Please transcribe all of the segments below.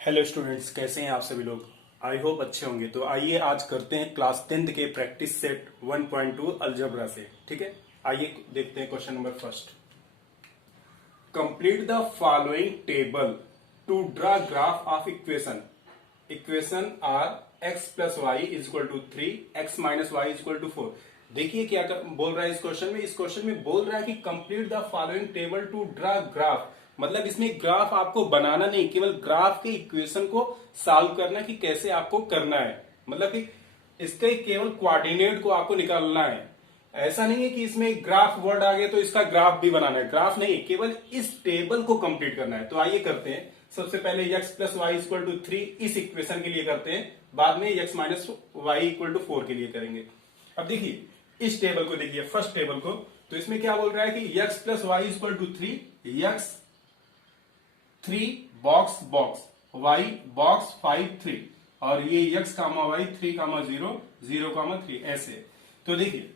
Hello students, कैसे हैं आप सभी लोग। आई होप अच्छे होंगे। तो आइए आज करते हैं क्लास 10th के प्रैक्टिस सेट 1.2 अलजेब्रा से। ठीक है, आइए देखते हैं question number first. Complete the following table to draw graph of equation. Equation are X plus Y is equal to 3, X minus Y is equal to 4। देखिए क्या बोल रहा है इस क्वेश्चन में बोल रहा है कि complete the following table to draw graph. मतलब इसमें ग्राफ आपको बनाना नहीं, केवल ग्राफ के इक्वेशन को सॉल्व करना कि कैसे आपको करना है। मतलब कि इसके केवल कोऑर्डिनेट को आपको निकालना है। ऐसा नहीं है कि इसमें ग्राफ वर्ड आ गया तो इसका ग्राफ भी बनाना है। ग्राफ नहीं, केवल इस टेबल को कंप्लीट करना है। तो आइए करते हैं। सबसे पहले x plus Y equal to 3 इस इक्वेशन के लिए करते हैं, बाद में x minus Y equal to 4 के लिए करेंगे। अब देखिए इस टेबल को, देखिए फर्स्ट टेबल को। तो इसमें क्या बोल रहा है कि x plus Y equal to 3, x 3 box box, y box 5 3, और ये x कामा वाई 3 कामा 0 0 कामा 3 ऐसे। तो देखिए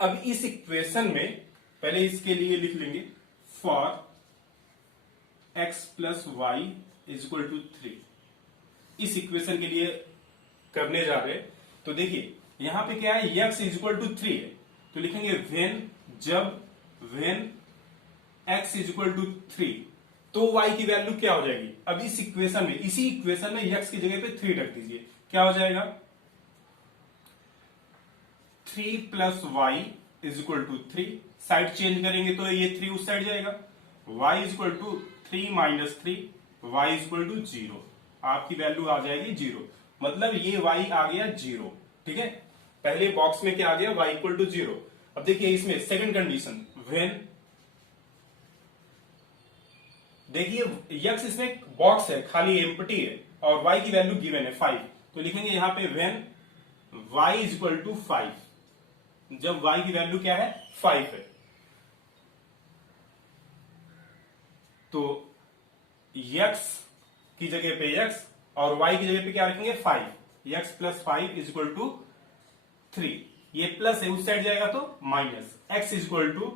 अब इस इक्वेशन में पहले इसके लिए लिख लेंगे for x plus Y is equal to 3। इस इक्वेशन के लिए करने जा रहे हैं। तो देखिए यहां पे क्या है, x इज इक्वल टू 3 है। तो लिखेंगे when x is equal to 3 तो y की वैल्यू क्या हो जाएगी। अब इस इक्वेशन में, इसी इक्वेशन में x की जगह पे 3 रख दीजिए, क्या हो जाएगा 3 plus Y is equal to 3। Side change करेंगे तो ये 3 उस साइड जाएगा। y is equal to 3 minus 3, y is equal to 0। आपकी वैल्यू आ जाएगी 0, मतलब ये y आ गया 0। ठीक है, पहले बॉक्स में क्या आ गया, y इक्वल टू 0। अब देखिए इसमें सेकंड कंडीशन, वेन, देखिए x इसमें बॉक्स है, खाली एम्प्टी है, और y की वैल्यू गिवन है 5। तो लिखेंगे यहां पे when y is equal to 5, जब y की वैल्यू क्या है 5 है। तो x की जगह पे x और y की जगह पे क्या रखेंगे 5। x plus 5 is equal to 3, ये प्लस है उस साइड जाएगा तो minus. x is equal to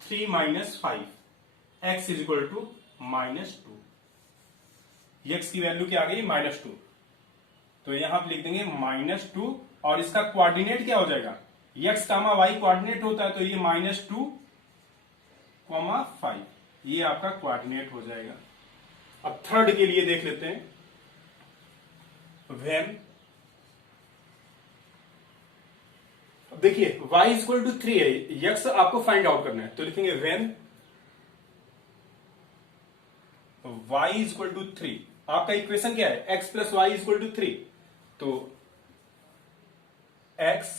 3 minus 5, x is equal to minus 2। x की वैल्यू क्या आ गई -2। तो यहां पे लिख देंगे -2, और इसका कोऑर्डिनेट क्या हो जाएगा, x कामा y कोऑर्डिनेट होता है, तो ये -2 कॉमा 5 ये आपका कोऑर्डिनेट हो जाएगा। अब थर्ड के लिए देख लेते हैं। वेन, देखिए y इक्वल टू 3 है, x आपको फाइंड आउट करना है। तो लिखेंगे वेन y इक्वल टू 3। आपका इक्वेशन क्या है, x plus Y equal to 3। तो x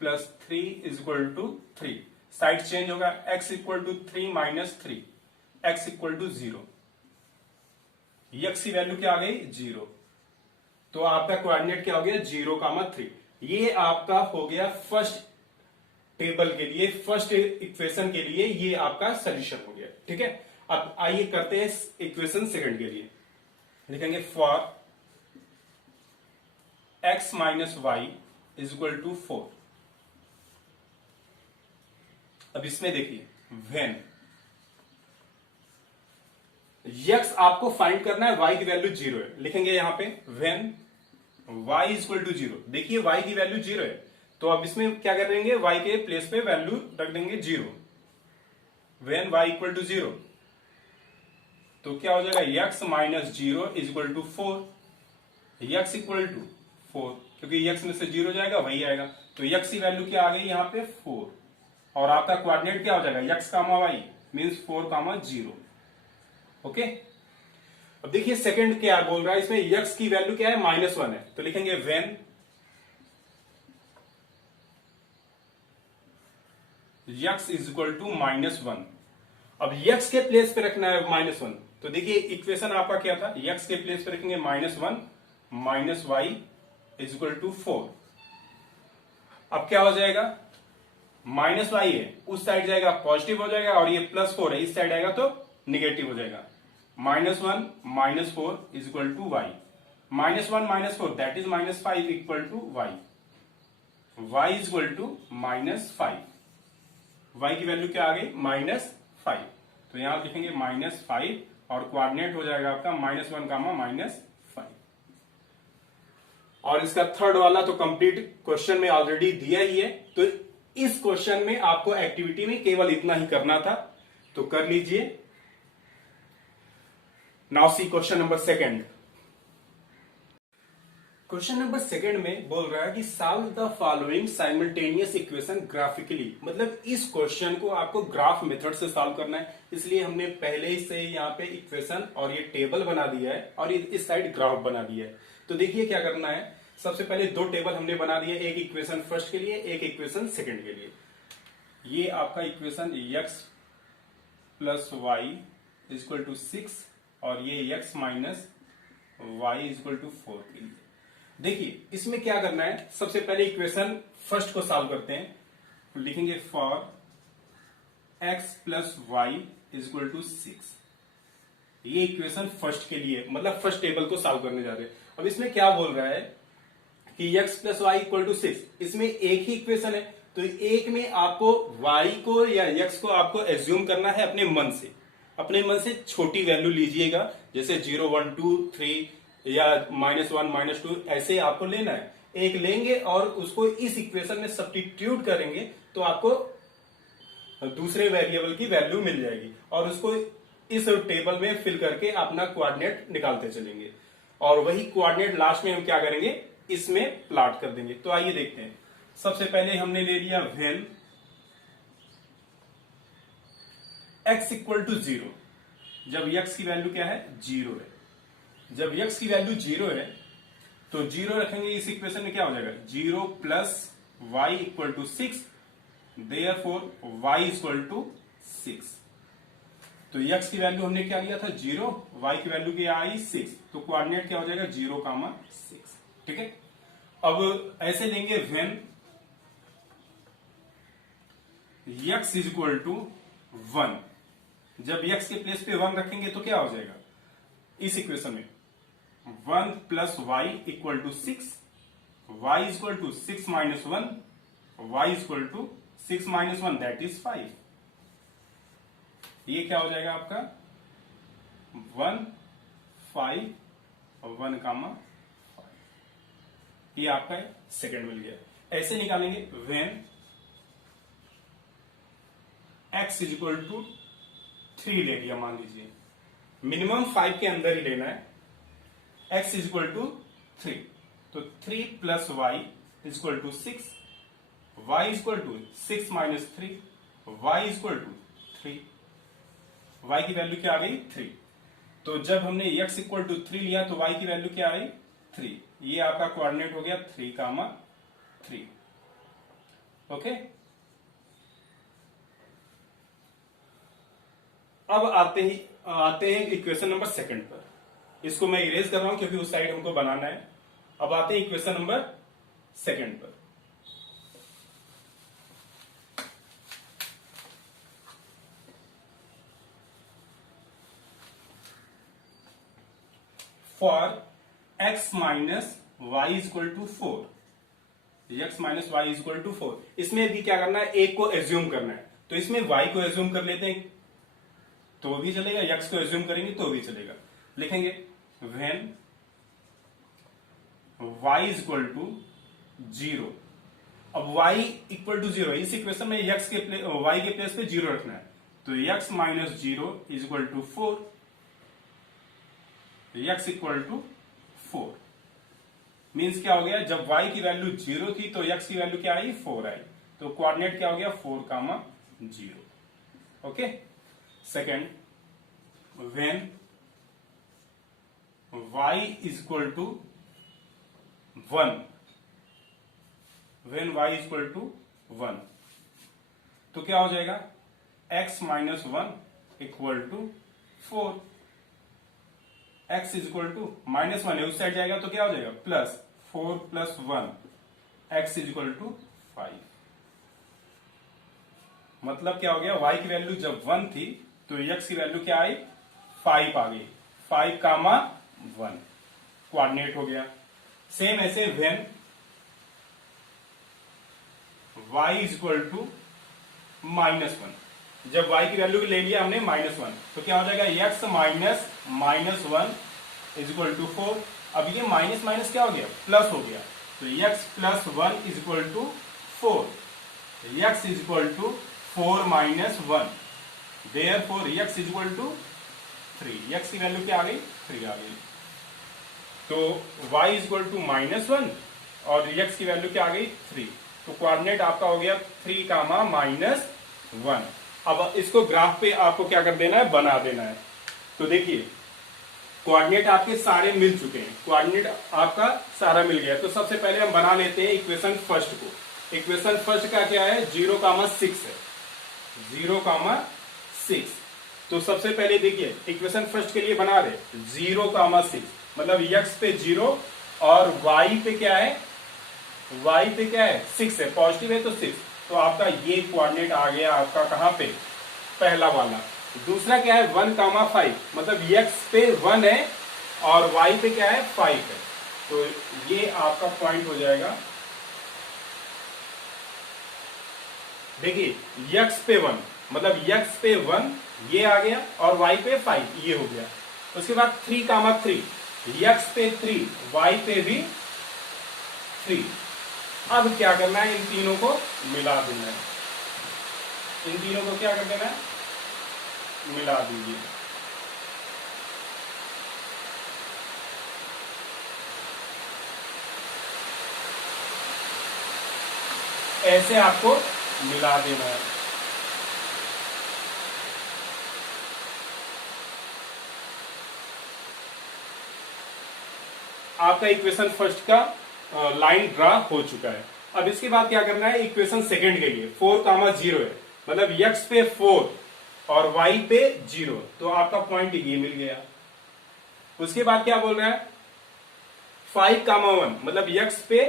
plus 3 is equal to 3, side change होगा, x equal to 3 minus 3, x equal to 0। x की वैल्यू क्या आ गई 0। तो आपका कोऑर्डिनेट क्या हो गया 0 कामा 3। ये आपका हो गया फर्स्ट टेबल के लिए, फर्स्ट इक्वेशन के लिए ये आपका सोल्यूशन हो गया। ठीक है, अब आइए करते हैं इक्वेशन सेकंड के लिए। लिखेंगे for x minus Y is equal to 4। अब इसमें देखिए वेन x आपको फाइंड करना है, y की वैल्यू 0 है। लिखेंगे यहां पे when y is equal to 0। देखिए y की वैल्यू 0 है, तो अब इसमें क्या करेंगे, y के प्लेस पे वैल्यू रख देंगे 0। वेन y इक्वल टू 0, तो क्या हो जाएगा x minus 0 is equal to 4। x equal to 4, क्योंकि x में से 0 जाएगा वही आएगा। तो x की वैल्यू क्या आ गई यहाँ पे 4, और आपका कोऑर्डिनेट क्या हो जाएगा x कामा y मीन्स 4 कामा 0। ओके, अब देखिए सेकंड क्या बोल रहा है, इसमें x की वैल्यू क्या है -1 है। तो लिखेंगे when x is equal to -1। अब x के प्लेस पे रखना है -1। तो देखिए इक्वेशन आपका क्या था, x के प्लेस पे रखेंगे -1 minus Y is equal to 4। अब क्या हो जाएगा, माइनस वाई है उस साइड जाएगा पॉजिटिव हो जाएगा, और ये +4 है इस साइड आएगा तो निगेटिव हो जाएगा। -1 minus 4 is equal to Y, -1 minus 4 that is -5 equal to Y, y is equal to -5। y की वैल्यू क्या आ गई -5। तो यहां लिखेंगे -5 और कोऑर्डिनेट हो जाएगा आपका -1 कामा -5। और इसका थर्ड वाला तो कंप्लीट क्वेश्चन में ऑलरेडी दिया ही है, तो इस क्वेश्चन में आपको एक्टिविटी में केवल इतना ही करना था, तो कर लीजिए। Now see question number second. Question number second में बोल रहा है कि solve the following simultaneous equation graphically, मतलब इस क्वेश्चन को आपको ग्राफ मेथड से सॉल्व करना है। इसलिए हमने पहले ही से यहाँ पे इक्वेशन और ये टेबल बना दिया है और इस साइड ग्राफ बना दिया है। तो देखिए क्या करना है, सबसे पहले दो टेबल हमने बना दिए, एक इक्वेशन फर्स्ट के लिए, एक इक्वेशन सेकंड के लिए। ये आपका equation x plus Y equal to 6 और ये x minus Y equal to 4 के लिए। देखिए इसमें क्या करना है, सबसे पहले इक्वेशन फर्स्ट को सॉल्व करते हैं। तो लिखेंगे for x plus Y equal to 6। ये इक्वेशन फर्स्ट के लिए, मतलब फर्स्ट टेबल को सॉल्व करने जा रहे हैं। अब इसमें क्या बोल रहा है कि x plus Y equal to 6, इसमें एक ही इक्वेशन है, तो एक में आपको y को या x को आपको एज्यूम करना है अपने मन से। अपने मन से छोटी वैल्यू लीजिएगा, जैसे 0 1 2 3 या -1 -2 ऐसे आपको लेना है। एक लेंगे और उसको इस इक्वेशन में सब्स्टिट्यूट करेंगे तो आपको दूसरे वेरिएबल की वैल्यू मिल जाएगी और उसको इस टेबल में फिल करके अपना कोऑर्डिनेट निकालते चलेंगे और वही कोऑर्डिनेट लास्ट में हम क्या करेंगे, इसमें प्लॉट कर देंगे। तो आइए देखते हैं। सबसे पहले हमने ले लिया व्हेन x इक्वल टू 0, जब x की वैल्यू क्या है, 0 है। जब x की वैल्यू 0 है तो 0 रखेंगे, इस इक्वेशन में क्या हो जाएगा, 0 plus Y equal to 6, therefore y equal to 6। तो x की वैल्यू हमने क्या लिया था, 0, y की वैल्यू क्या आई 6, तो कोऑर्डिनेट क्या हो जाएगा 0 कामा 6। ठीक है। अब ऐसे लेंगे when x is equal to 1, जब x के प्लेस पे 1 रखेंगे तो क्या हो जाएगा, इस इक्वेशन में 1 plus Y equal to 6, y equal to 6 minus 1, y equal to 6 minus 1 that is 5। ये क्या हो जाएगा आपका 1 5 और 1 कामा 5। ये आपका सेकंड मिल गया। ऐसे निकालेंगे when x is equal to 3 ले लिया, मान लीजिए मिनिमम 5 के अंदर ही लेना है। x इज इक्वल टू 3, तो 3 plus Y is equal to 6, y is equal to 6 minus 3, y is equal to 3। y की वैल्यू क्या आ गई 3। तो जब हमने x इक्वल टू 3 लिया तो y की वैल्यू क्या आई 3। ये आपका कोऑर्डिनेट हो गया 3 कामा 3। ओके। अब आते हैं इक्वेशन नंबर सेकंड पर। इसको मैं इरेज कर रहा हूं क्योंकि उस साइड हमको बनाना है। अब आते हैं इक्वेशन नंबर सेकंड पर। For x minus Y equal to 4, x minus Y equal to 4, इसमें भी क्या करना है, एक को एज्यूम करना है। तो इसमें y को एज्यूम कर लेते हैं तो भी चलेगा, x को एज्यूम करेंगे तो भी चलेगा। लिखेंगे व्हेन y इक्वल टू 0। अब y इक्वल टू 0, इस इक्वेशन में y के प्लेस पे 0 रखना है, तो x minus 0 is equal to 4, x equal to 4। Means क्या हो गया, जब y की वैल्यू 0 थी तो x की वैल्यू क्या आई 4 आई, तो कोऑर्डिनेट क्या हो गया 4 comma 0। Okay. Second when y is equal to 1, when y is equal to 1 तो क्या हो जाएगा, x minus 1 equal to 4, x is equal to minus 1 है, उस साइड जाएगा तो क्या हो जाएगा plus 4 plus 1, x is equal to 5। मतलब क्या हो गया, y की वैल्यू जब 1 थी तो x की वैल्यू क्या आई 5 आ गई, 5 कामा 1, कोऑर्डिनेट हो गया। सेम ऐसे when y is equal to -1, जब y की वैल्यू ले लिया हमने -1, तो क्या हो जाएगा x minus one is equal to 4। अब ये माइनस माइनस क्या हो गया, प्लस हो गया, तो x plus 1 is equal to 4, x is equal to 4 minus 1, therefore x is equal to 3। x की वैल्यू क्या आ गई, 3 आ गई। तो y इज इक्वल टू -1 और x की वैल्यू क्या आ गई, 3। तो कोऑर्डिनेट आपका हो गया 3, -1। अब इसको ग्राफ पे आपको क्या कर देना है, बना देना है। तो देखिए कोऑर्डिनेट आपके सारे मिल चुके हैं, कोऑर्डिनेट आपका सारा मिल गया। तो सबसे पहले हम बना लेते हैं इक्वेशन फर्स्ट को। इक्वेशन फर्स्ट का क्या है, 0,6 है, 0,6। तो सबसे पहले देखिए इक्वेशन फर्स्ट के लिए बना रहे 0,6, मतलब x पे 0 और y पे क्या है, y पे क्या है 6 है, पॉजिटिव है तो 6। तो आपका ये कोऑर्डिनेट आ गया आपका कहां पे, पहला वाला। दूसरा क्या है 1,5, मतलब x पे 1 है और y पे क्या है 5 है। तो ये आपका पॉइंट हो जाएगा, देखिए x पे 1, मतलब x पे 1 ये आ गया और y पे 5 ये हो गया। उसके बाद 3,3, x पे 3, y पे भी 3। अब क्या करना है, इन तीनों को मिला देना है, इन तीनों को क्या कर देना है, मिला दीजिए। ऐसे आपको मिला देना है। आपका इक्वेशन फर्स्ट का लाइन ड्रा हो चुका है। अब इसके बाद क्या करना है, इक्वेशन सेकंड के लिए 4,0 है, मतलब x पे 4 और y पे 0, तो आपका पॉइंट ये मिल गया। उसके बाद क्या बोल रहा है 5,1, मतलब x पे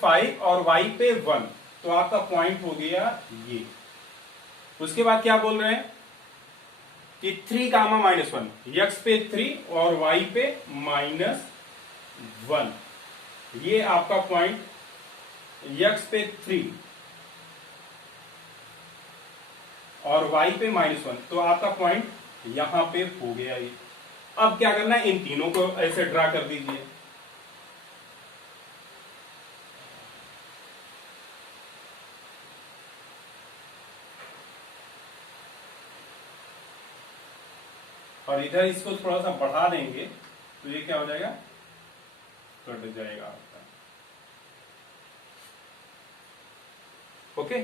5 और y पे 1, तो आपका पॉइंट हो गया ये। उसके बाद क्या बोल रहे हैं कि 3,-1, x पे 3 और y पे -1, ये आपका पॉइंट x पे 3 और y पे -1, तो आपका पॉइंट यहां पे हो गया ये। अब क्या करना है, इन तीनों को ऐसे ड्रा कर दीजिए। और इधर इसको थोड़ा सा बढ़ा देंगे तो ये क्या हो जाएगा, कट जाएगा आपका। ओके,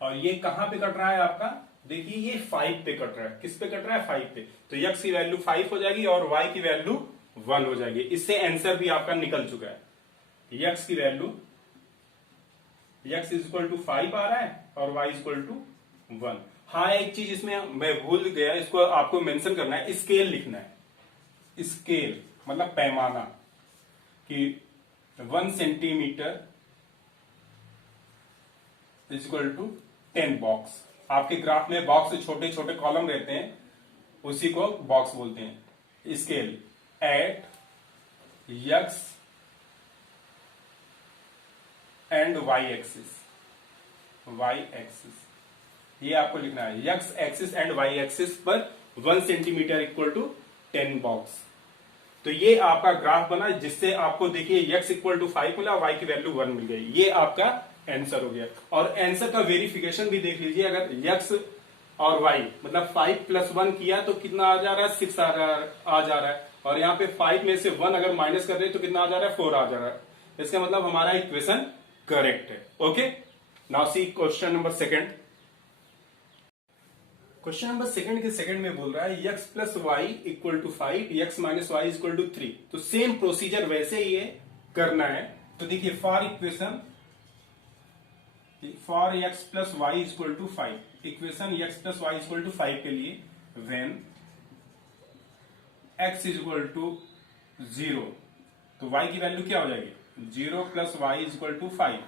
और ये कहां पे कट रहा है आपका, देखिए ये 5 पे कट रहा है। किस पे कट रहा है, 5 पे। तो x की वैल्यू 5 हो जाएगी और y की वैल्यू 1 हो जाएगी। इससे आंसर भी आपका निकल चुका है। x की value x is equal to 5 आ रहा है और y इज इक्वल टू 1। हाँ, एक चीज इसमें मैं भूल गया, इसको आपको मेंशन करना है, स्केल लिखना है। स्केल मतलब पैमाना, कि 1 centimetre is equal to 10 box. आपके ग्राफ में बॉक्स से छोटे छोटे कॉलम रहते हैं, उसी को बॉक्स बोलते हैं। Scale eight x and y axis, ये आपको लिखना है। x axis and y axis पर 1 सेंटीमीटर इक्वल टू 10 बॉक्स। तो ये आपका ग्राफ बना, जिससे आपको देखिए x इक्वल टू 5 मिला, y की वैल्यू 1 मिल गई। ये आपका आंसर हो गया। और आंसर का वेरिफिकेशन भी देख लीजिए, अगर x और y मतलब 5 + 1 किया तो कितना आ जा रहा है, 6 आ जा रहा है। और यहाँ पे 5 में से 1 अगर माइनस कर रहे तो कितना आ जा रहा है, 4 आ जा रहा है। इसका मतलब हमारा इक्वेशन करेक्ट है। Okay, now see question number second. Question number second के सेकंड में बोल रहा है x + y equal to 5, x - y equal to 3। तो सेम प्रोसीजर वैसे ही है करना है। तो देखिए for equation for x + y equal to 5, equation x + y equal to 5 के लिए व्हेन x इक्वल टू 0, तो y की वैल्यू क्या हो जाएगी, 0 + y equal to 5।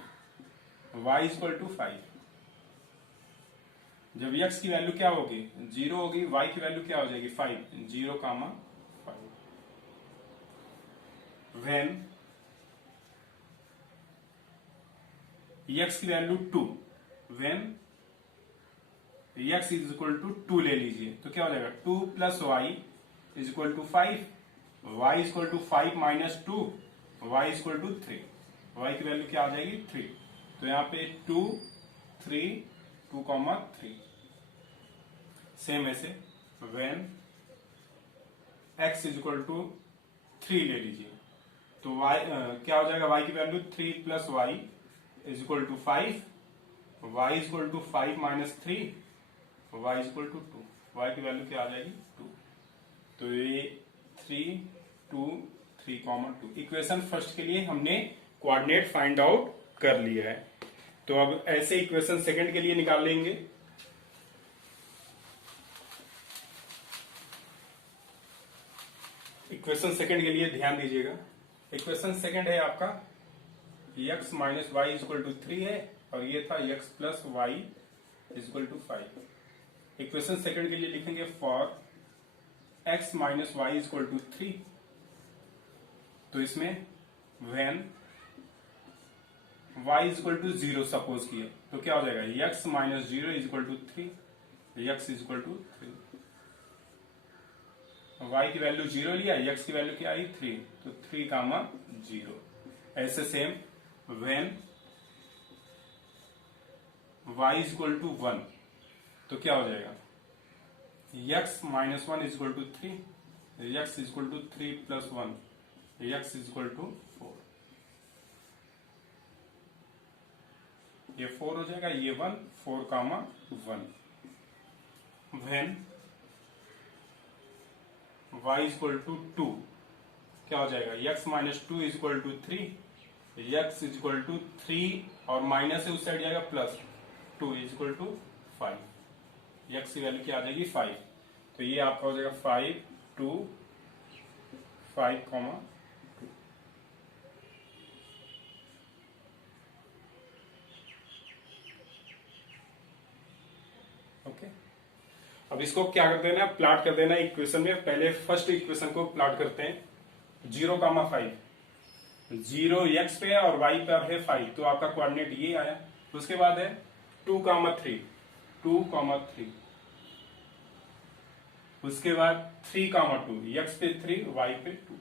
y equal to 5। जब x की वैल्यू क्या होगी 0 होगी, y की वैल्यू क्या हो जाएगी 5, 0 कामा 5। व्हेन x की value 2, when x is equal to 2 ले लीजिए तो क्या हो जाएगा 2 plus Y is equal to 5, y is equal to 5 minus 2, y is equal to 3, y की वैल्यू क्या आ जाएगी 3। तो यहाँ पे 2 3 2,3। सेम ऐसे when x is equal to 3 ले लीजिए तो y क्या हो जाएगा y की value 3 plus Y is equal to 5, y is equal to 5 minus 3, y is equal to 2, y की वैल्यू क्या आ जाएगी 2। तो ये 3 2 3,2 इक्वेशन फर्स्ट के लिए हमने कोऑर्डिनेट फाइंड आउट कर लिया है। तो अब ऐसे इक्वेशन सेकंड के लिए निकाल लेंगे। इक्वेशन सेकंड के लिए ध्यान दीजिएगा। इक्वेशन सेकंड है आपका x minus Y equal to 3 है और ये था x plus Y equal to 5। Equation second के लिए लिखेंगे for x minus Y equal to 3। तो इसमें when y equal to 0 suppose किए तो क्या हो जाएगा x minus 0 is equal to 3, x is equal to 3। y की वैल्यू 0 लिया, x की वैल्यू क्या आई 3, तो 3 कामा 0। ऐसे same when y is equal to 1 तो क्या हो जाएगा x minus 1 is equal to 3, x is equal to 3 plus 1, x is equal to 4। ये 4 हो जाएगा, ये 1 4 comma 1। When y is equal to 2 क्या हो जाएगा x minus 2 is equal to 3, x is equal to 3 और माइनस से उस साइड जाएगा plus 2 is equal to 5, x की वैल्यू क्या आ जाएगी 5। तो ये आपका हो जाएगा 5 2 5 2। ओके, अब इसको क्या कर देना है प्लॉट कर देना है इक्वेशन में। पहले फर्स्ट इक्वेशन को प्लॉट करते हैं 0 कामा 5, 0 x पे है और y पर है 5 तो आपका कोऑर्डिनेट ये आया। उसके बाद है 2 कामा 3, 2 कामा 3। उसके बाद 3 कामा 2, x पे 3 y पे 2।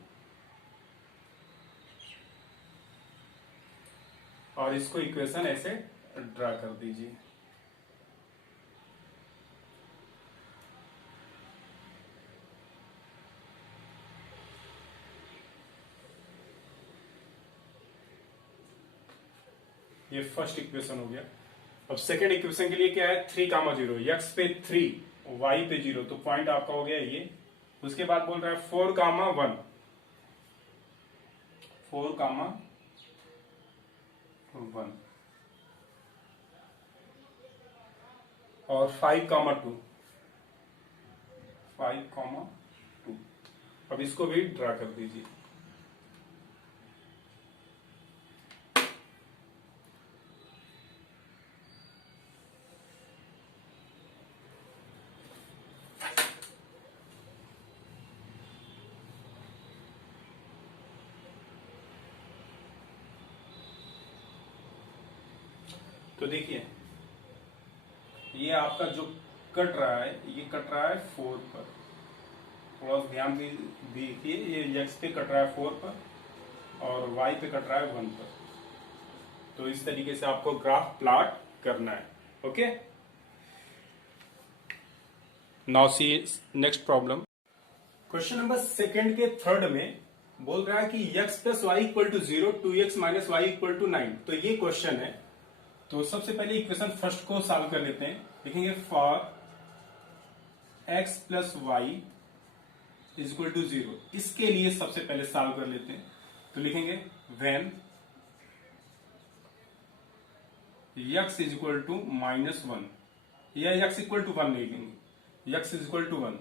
और इसको इक्वेशन ऐसे ड्रा कर दीजिए। ये फर्स्ट इक्वेशन हो गया। अब सेकंड इक्वेशन के लिए क्या है 3 कामा 0, x पे 3 y पे 0 तो पॉइंट आपका हो गया ये। उसके बाद बोल रहा है 4 कामा 1, 4 कामा 1 और 5 कामा 2, 5 कामा 2। अब इसको भी ड्रा कर दीजिए। तो देखिए ये आपका जो कट रहा है ये कट रहा है 4 पर, थोड़ा सा ध्यान देखिए ये x पे कट रहा है 4 पर और y पे कट रहा है 1 पर। तो इस तरीके से आपको ग्राफ प्लॉट करना है। Okay, now see next problem. Question number second के थर्ड में बोल रहा है कि x plus Y equal to 0, 2x minus Y equal to 9। तो ये क्वेश्चन है। तो सबसे पहले इक्वेशन फर्स्ट को सॉल्व कर लेते हैं। लिखेंगे for x plus Y is equal to 0। इसके लिए सबसे पहले सॉल्व कर लेते हैं। तो लिखेंगे when x is equal to minus 1 या x इक्वल टू 1 नहीं लेंगे, x इज इक्वल टू 1।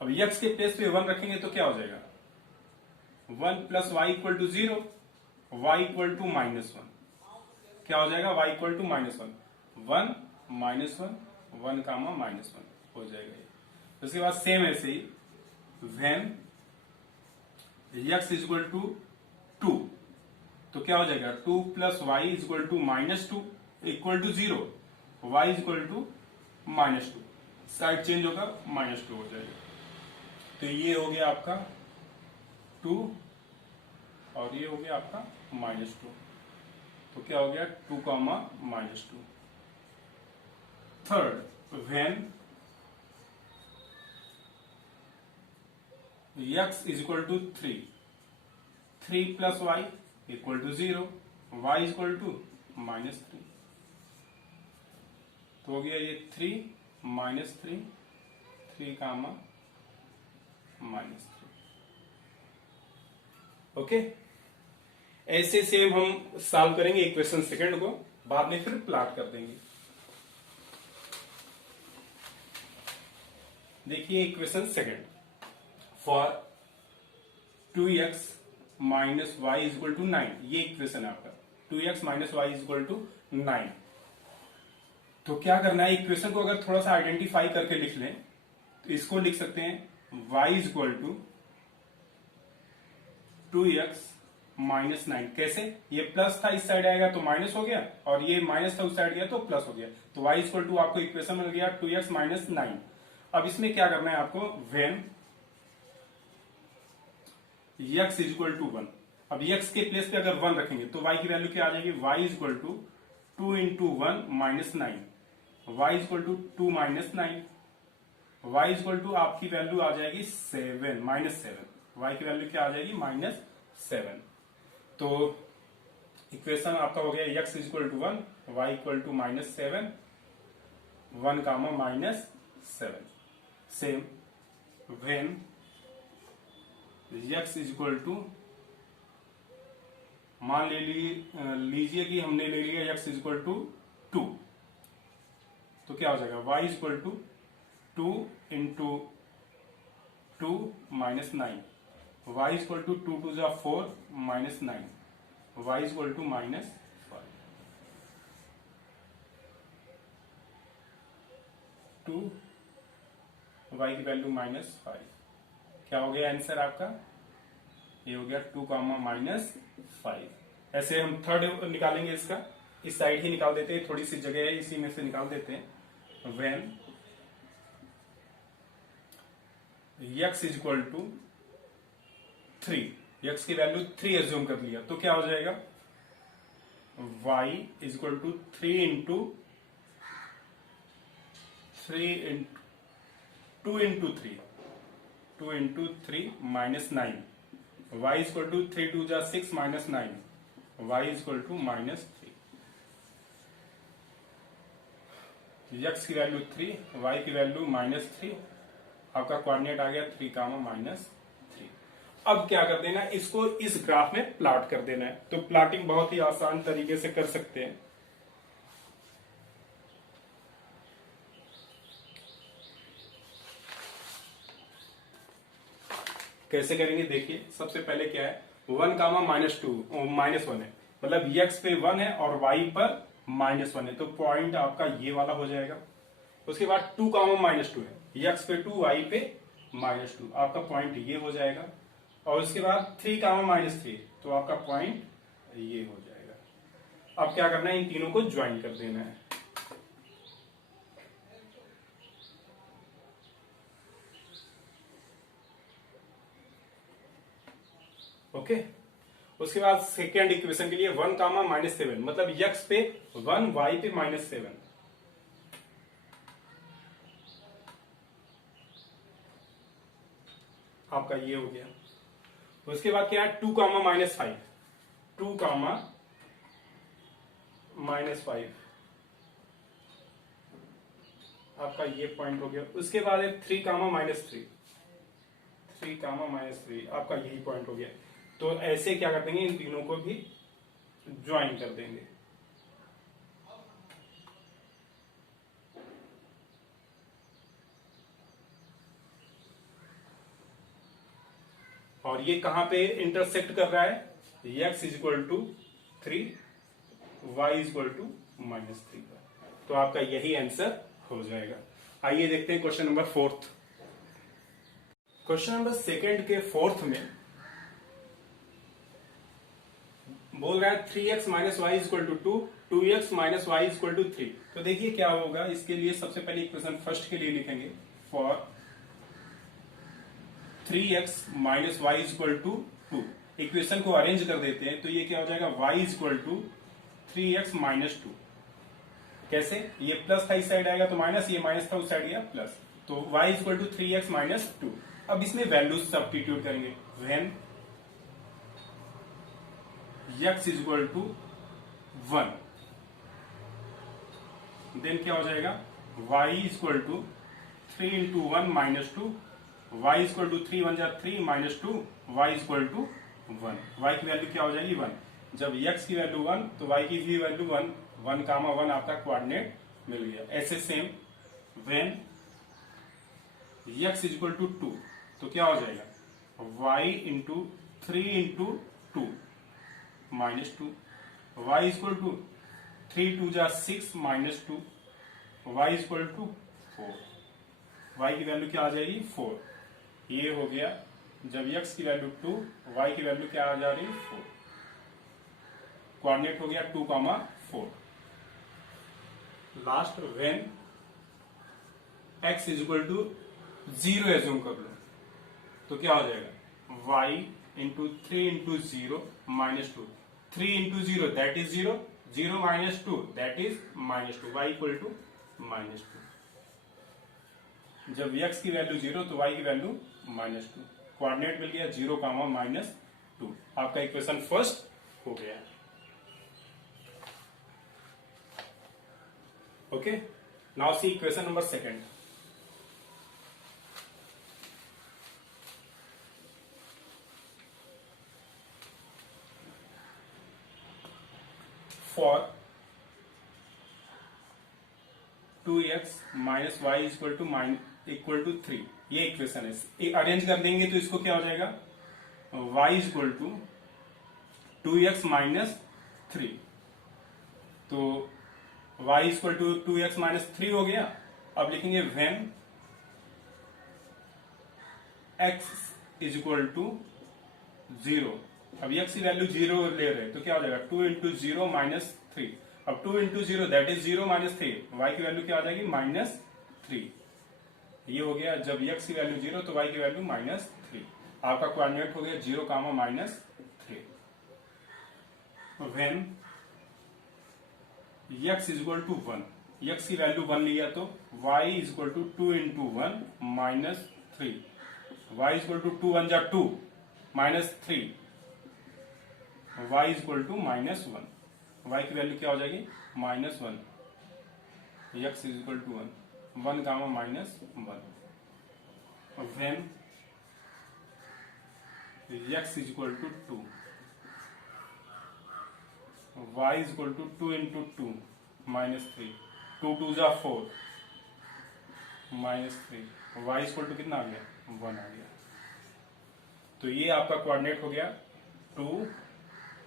अब x के प्लेस पे 1 रखेंगे तो क्या हो जाएगा 1 plus Y equal to 0, y equal to minus 1। क्या हो जाएगा y इक्वल टू -1, 1 -1 1 कामा -1 हो जाएगा ये। उसके बाद सेम ऐसे ही व्हेन x इक्वल टू 2, तो क्या हो जाएगा 2 plus Y equal to -2 equal to 0, y equal to -2, side change होगा -2 हो जाएगा। तो ये हो गया आपका 2 और ये हो गया आपका -2, तो क्या हो गया 2 comma -2। Third when x is equal to 3, 3 plus Y equal to 0, y equal to -3, तो हो गया ये 3 -3 3 कामा -3। ओके, ऐसे सेम हम सॉल्व करेंगे इक्वेशन सेकंड को, बाद में फिर प्लॉट कर देंगे। देखिए equation second, for 2x minus Y is equal to 9, ये इक्वेशन है आपका 2x minus Y is equal to 9। तो क्या करना है, इक्वेशन को अगर थोड़ा सा आइडेंटिफाई करके लिख लें तो इसको लिख सकते हैं y is equal to 2x minus 9। कैसे, ये प्लस था इस साइड आएगा तो माइनस हो गया, और ये माइनस था उस साइड गया तो प्लस हो गया, तो y इक्वल टू आपको इक्वेशन मिल गया 2x माइनस 9। अब इसमें क्या करना है आपको, when x is equal to 1, अब x के प्लेस पे अगर 1 रखेंगे तो y की वैल्यू क्या आ जाएगी, y is equal to 2 into 1 minus 9, y is equal to 2 minus 9, y is equal to आपकी वैल्यू आ जाएगी 7 माइनस 7, y की वैल्यू क्या आ जाएगी -7। तो इक्वेशन आपका हो गया x is equal to 1, y equal to -7, 1 comma -7। Same when x is equal to, मान लीजिए कि हमने ले लिया x इज इक्वल टू 2, तो क्या हो जाएगा y is equal to 2 into 2 minus 9, y is equal to 2 two जा 4 minus 9, y is equal to -5। y की वैल्यू -5, क्या हो गया आंसर आपका, ये हो गया 2 कामा -5। ऐसे हम थर्ड निकालेंगे इसका, इस साइड ही निकाल देते हैं, थोड़ी सी जगह है इसी में से निकाल देते हैं। When x is equal to 3, x की वैल्यू 3 एज्यूम कर लिया, तो क्या हो जाएगा y is equal to 3 into 2 into 3 minus 9, y is equal to 3 two जा 6 minus 9, y is equal to -3। x की वैल्यू 3, y की वैल्यू -3, आपका कोऑर्डिनेट आ गया 3 कामा -3। अब क्या कर देना है, इसको इस ग्राफ में प्लॉट कर देना है। तो प्लॉटिंग बहुत ही आसान तरीके से कर सकते हैं। कैसे करेंगे, देखिए सबसे पहले क्या है, 1 कामा -1 है, मतलब x पे 1 है और y पर -1 है, तो पॉइंट आपका ये वाला हो जाएगा। उसके बाद 2 कामा -2 है, x पे 2 y पे -2, आपका पॉइंट ये हो जाएगा। और उसके बाद 3 कामा -3, तो आपका पॉइंट ये हो जाएगा। अब क्या करना है, इन तीनों को ज्वाइन कर देना है। ओके, उसके बाद सेकेंड इक्वेशन के लिए 1 कामा -7, मतलब x पे 1 y पे -7, आपका ये हो गया। उसके बाद क्या है, 2 कामा -5, 2 कामा -5, आपका ये पॉइंट हो गया। उसके बाद है 3 कामा -3, 3 कामा -3, आपका यही पॉइंट हो गया। तो ऐसे क्या कर देंगे, इन तीनों को भी ज्वाइन कर देंगे। और ये कहां पे इंटरसेक्ट कर रहा है, x is equal to 3, y equal to -3 पर। तो आपका यही आंसर हो जाएगा। आइए देखते हैं क्वेश्चन नंबर 4। क्वेश्चन नंबर 2 के 4 में बोल रहा है 3x minus Y equal to 2, 2x minus Y equal to 3। तो देखिए क्या होगा, इसके लिए सबसे पहले इक्वेशन फर्स्ट के लिए लिखेंगे for 3x minus Y equal to 2। Equation को अरेंज कर देते हैं तो ये क्या हो जाएगा, y equal to 3x minus 2। कैसे, ये प्लस था इस साइड आएगा तो माइनस, ये माइनस था उस साइड गया प्लस, तो y equal to 3x minus 2। अब इसमें वैल्यूज सब्स्टिट्यूट करेंगे। When x equal to 1, then क्या हो जाएगा, y equal to 3 into 1 minus 2, y equal to 3 1 जा 3 minus 2, y equal to 1। y की वैल्यू क्या हो जाएगी 1। जब x की वैल्यू 1 तो y की भी वैल्यू 1, 1 कामा 1 आपका कोऑर्डिनेट मिल गया। ऐसे same when x equal to 2 तो क्या हो जाएगा, y into 3 into 2 minus 2, y equal to 3 2 जा 6 minus 2, y equal to 4। y की वैल्यू क्या आ जाएगी 4। ये हो गया जब x की वैल्यू 2, y की वैल्यू क्या आ जा रही है 4। कोऑर्डिनेट हो गया 2 comma 4। Last when x equal to 0 assume कर लो तो क्या हो जाएगा, y into 3 into 0 minus 2, 3 into 0 that is 0, 0 minus 2 that is minus 2, y equal to minus 2। जब x की वैल्यू 0 तो y की वैल्यू माइनस 2। कोऑर्डिनेट मिल गया 0 कामा माइनस 2। आपका इक्वेशन फर्स्ट हो गया। Okay, now see equation number 2। For 2x minus Y equal to 3, ये इक्वेशन है। अरेंज कर देंगे तो इसको क्या हो जाएगा, y equal to 2x minus 3। तो y equal to 2x minus 3 हो गया। अब लिखेंगे when x is equal to 0। अब x की वैल्यू 0 ले रहे तो क्या हो जाएगा, 2 इंटू 0 माइनस 3। अब 2 into 0 that is 0 minus 3, y की वैल्यू क्या आ जाएगी माइनस 3। ये हो गया जब x की वैल्यू 0 तो y की वैल्यू माइनस 3। आपका कोऑर्डिनेट हो गया 0 comma minus 3। When x is equal to 1, x की वैल्यू 1 लिया तो y is equal to 2 into 1 minus 3, y is equal to 2 1 जा 2 minus 3, y is equal to minus 1। y की वैल्यू क्या हो जाएगी minus 1, x is equal to 1, 1 comma minus 1। When x is equal to 2, y is equal to 2 into 2 minus 3, 2 2 जा 4 minus 3, y is equal to कितना आ गया 1 आ गया। तो ये आपका कोऑर्डिनेट हो गया 2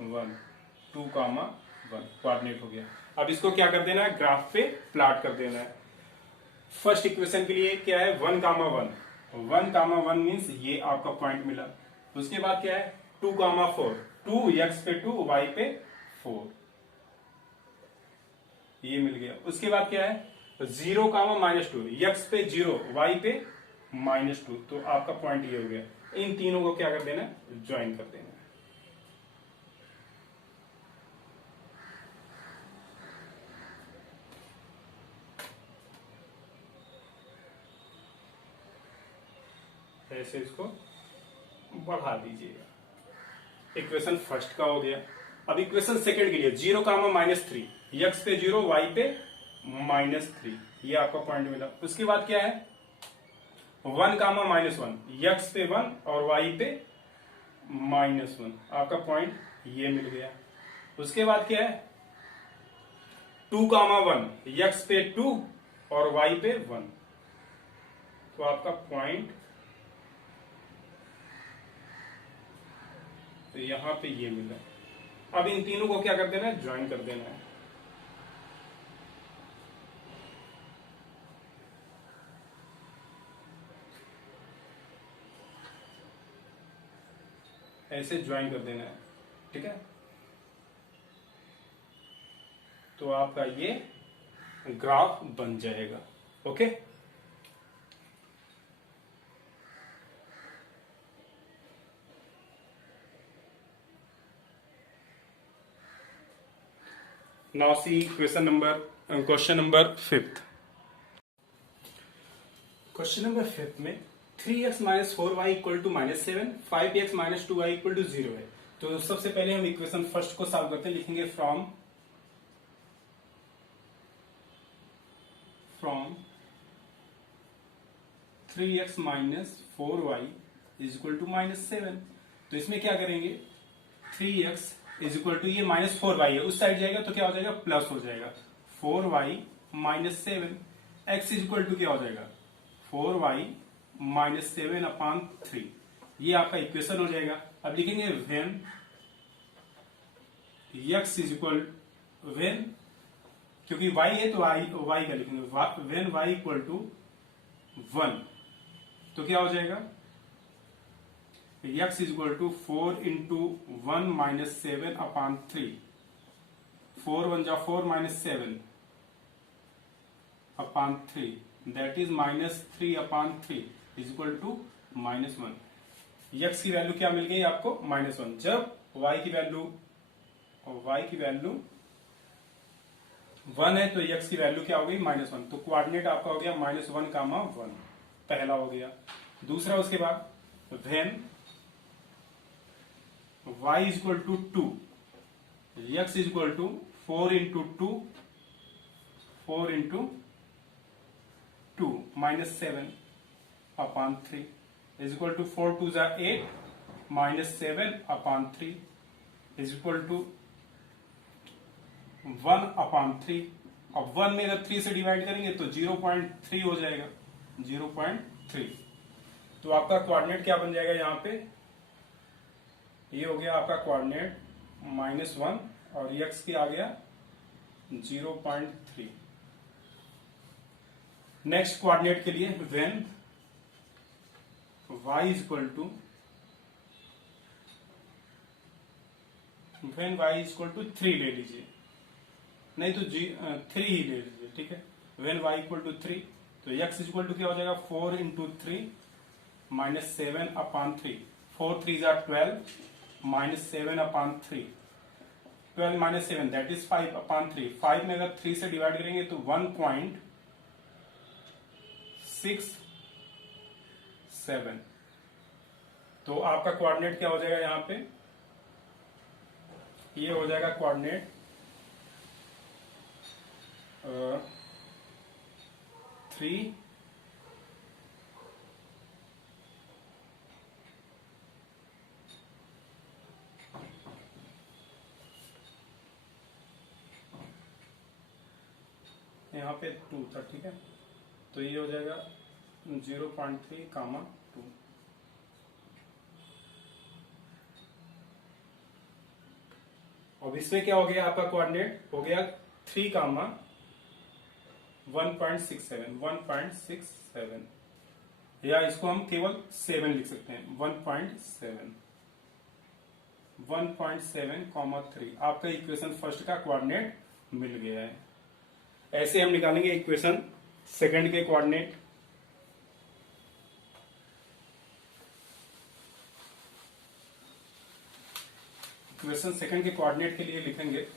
1, 2 कामा 1 कोऑर्डिनेट हो गया। अब इसको क्या कर देना है, ग्राफ पे प्लॉट कर देना है। फर्स्ट इक्वेशन के लिए क्या है 1 कामा 1, 1 कामा 1 मीन्स ये आपका पॉइंट मिला। उसके बाद क्या है 2 कामा 4, 2 x पे 2 y पे 4, ये मिल गया। उसके बाद क्या है 0 कामा माइनस 2, x पे 0 y पे माइनस 2, तो आपका पॉइंट ये हो गया। इन तीनों को क्या कर देना है, ज्वाइन कर देना है। ऐसे इसको बढ़ा दीजिएगा। इक्वेशन फर्स्ट का हो गया। अब इक्वेशन सेकंड के लिए 0 कामा माइनस 3, x पे 0 y पे माइनस 3, ये आपका पॉइंट मिला। उसके बाद क्या है 1 कामा माइनस 1, x पे 1 और y पे माइनस 1, आपका पॉइंट ये मिल गया। उसके बाद क्या है 2 कामा 1, x पे 2 और y पे 1, तो आपका पॉइंट तो यहां पे ये मिला। अब इन तीनों को क्या कर देना है, ज्वाइन कर देना है। ऐसे ज्वाइन कर देना है, ठीक है। तो आपका ये ग्राफ बन जाएगा। Okay, now see question number 5। Question number 5 में 3x minus 4y equal to -7, 5x minus 2y equal to 0 है। तो सबसे पहले हम इक्वेशन फर्स्ट को सॉल्व करते हैं। लिखेंगे from 3x minus 4y is equal to -7। तो इसमें क्या करेंगे, 3x इज इक्वल टू ये -4y है, उस साइड जाएगा तो क्या हो जाएगा, प्लस हो जाएगा। 4y minus 7, x is equal to क्या हो जाएगा, 4y माइनस 7 अपॉन 3। ये आपका इक्वेशन हो जाएगा। अब लिखेंगे when x is equal, when क्योंकि y है तो y का लिखेंगे, वेन y इक्वल टू 1 तो क्या हो जाएगा, x is equal to 4 into 1 minus 7 upon 3। 4 1 जा 4 minus 7 upon 3, that is -3 upon 3 is equal to -1। x की वैल्यू क्या मिल गई आपको, -1। जब y की वैल्यू 1 है तो x की वैल्यू क्या हो गई, -1। तो कोऑर्डिनेट आपका हो गया -1, 1 पहला हो गया। दूसरा उसके बाद when y is equal to 2, x is equal to 4 into 2 -7 upon 3 is equal to 4 2 जा 8 -7 upon 3 is equal to 1 upon 3। अब 1 में अगर 3 से डिवाइड करेंगे तो 0.3 हो जाएगा, 0.3। तो आपका कोऑर्डिनेट क्या बन जाएगा यहाँ पे, ये हो गया आपका कोऑर्डिनेट -1 और x की आ गया 0.3। नेक्स्ट कोऑर्डिनेट के लिए when y is equal to, when y is equal to 3 ले लीजिए, नहीं तो 3 ही ले लीजिए, ठीक है। वेन y इक्वल टू 3 तो x इज इक्वल टू क्या हो जाएगा, 4 इंटू 3 -7 अपॉन 3। 4 3 जा 12 -7 upon 3, 12 minus 7 that is 5 upon 3। 5 में अगर 3 से डिवाइड करेंगे तो 1.67। तो आपका कोऑर्डिनेट क्या हो जाएगा यहाँ पे, ये हो जाएगा कोऑर्डिनेट 3 यहाँ पे 2 था, ठीक है। तो ये हो जाएगा 0.3, 2। अब इसमें क्या हो गया, आपका कोऑर्डिनेट हो गया 3, 1.67 या इसको हम केवल 7 लिख सकते हैं, 1.7, आपका इक्वेशन फर्स्ट का कोऑर्डिनेट मिल गया है। ऐसे हम निकालेंगे इक्वेशन सेकंड के कोऑर्डिनेट। इक्वेशन सेकंड के कोऑर्डिनेट के लिए लिखेंगे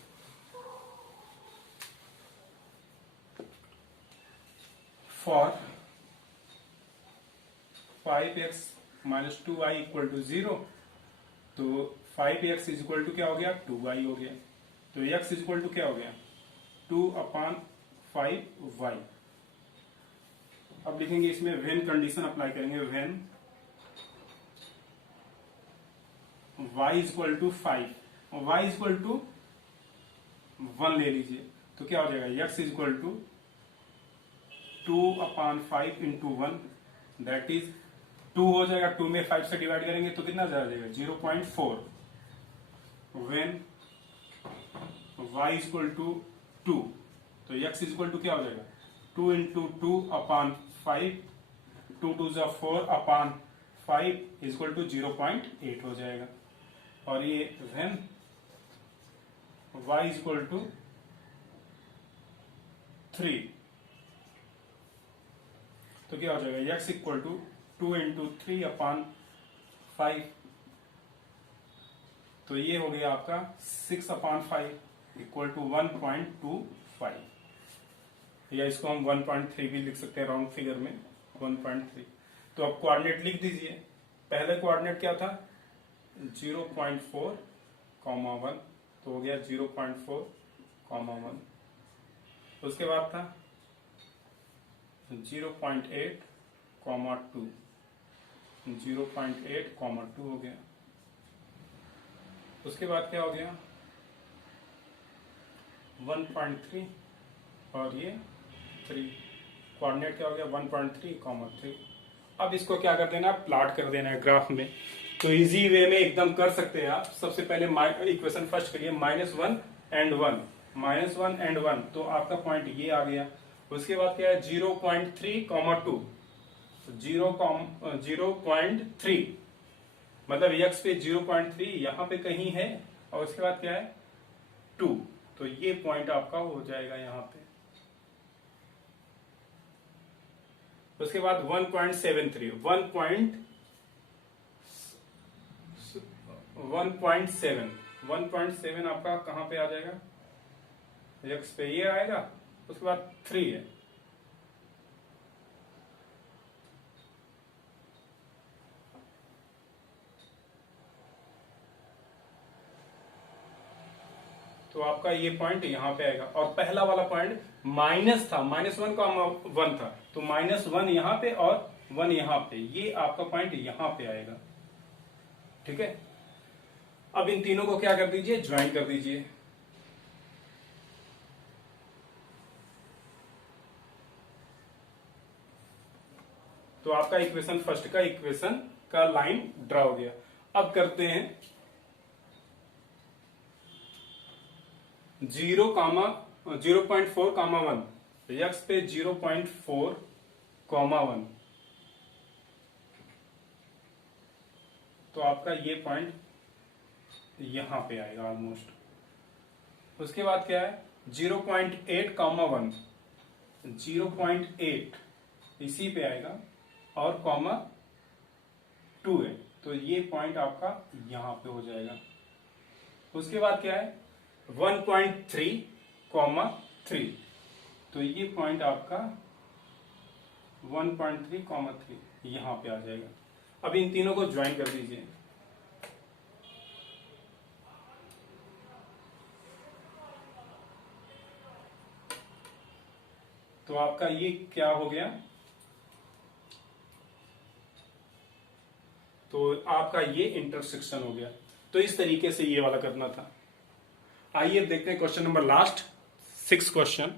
for 5x minus 2y equal to 0। तो 5x इज इक्वल टू क्या हो गया, 2y हो गया। तो x इज इक्वल टू क्या हो गया, 2 अपॉन 5y। अब लिखेंगे इसमें वेन कंडीशन अप्लाई करेंगे, when y is equal to 5, y is equal to 1 ले लीजिए तो क्या हो जाएगा, x is equal to 2 upon 5 into 1 that is 2 हो जाएगा। 2 में 5 से डिवाइड करेंगे तो कितना जाएगा, 0.4। वेन y इक्वल टू 2, तो x इक्वल टू क्या हो जाएगा 2 इंटू 2 अपॉन 5, 2 2 जा 4 अपॉन 5 इक्वल टू 0.8 हो जाएगा। और ये then y इक्वल टू 3, तो क्या हो जाएगा x equal to 2 into 3 upon 5, तो ये हो गया आपका 6 अपॉन 5 इक्वल टू 1.25, या इसको हम 1.3 भी लिख सकते हैं राउंड फिगर में 1.3। तो अब कोऑर्डिनेट लिख दीजिए। पहले कोऑर्डिनेट क्या था 0.4, 1, तो हो गया 0.4, 1। उसके बाद था 0.8, 2, 0.8, 2 हो गया। उसके बाद क्या हो गया 1.3 और ये 3, कोऑर्डिनेट क्या हो गया 1.3, 3। अब इसको क्या कर देना प्लॉट कर देना है ग्राफ में। तो इजी वे में एकदम कर सकते हैं आप। सबसे पहले इक्वेशन फर्स्ट करिए -1 and 1, -1 and 1, तो आपका पॉइंट ये आ गया। उसके बाद क्या है 0.3, 2, 0.3, मतलब x पे 0.3 यहाँ पे कहीं है, और उसके बाद क्या है 2, तो ये पॉइंट आपका हो जाएगा यहाँ पे। उसके बाद 1.73, 1.7 आपका कहाँ पे आ जाएगा x पे, ये आएगा। उसके बाद 3 है, तो आपका ये पॉइंट यहां पे आएगा। और पहला वाला पॉइंट माइनस था, -1, 1 था, तो -1 यहां पे और 1 यहां पे, ये आपका पॉइंट यहां पे आएगा। ठीक है, अब इन तीनों को क्या कर दीजिए ज्वाइन कर दीजिए। तो आपका इक्वेशन फर्स्ट का इक्वेशन का लाइन ड्रा हो गया। अब करते हैं 0.4, 1, x पे 0.4, 1, तो आपका ये पॉइंट यहां पे आएगा ऑलमोस्ट। उसके बाद क्या है 0.8, 1, 0.8 इसी पे आएगा, और 2 है, तो ये पॉइंट आपका यहां पे हो जाएगा। उसके बाद क्या है 1.3, 3, तो ये पॉइंट आपका 1.3, 3 यहां पे आ जाएगा। अब इन तीनों को ज्वाइन कर दीजिए। तो आपका ये क्या हो गया, तो आपका ये इंटरसेक्शन हो गया। तो इस तरीके से ये वाला करना था। आइए देखते हैं क्वेश्चन नंबर लास्ट 6 क्वेश्चन।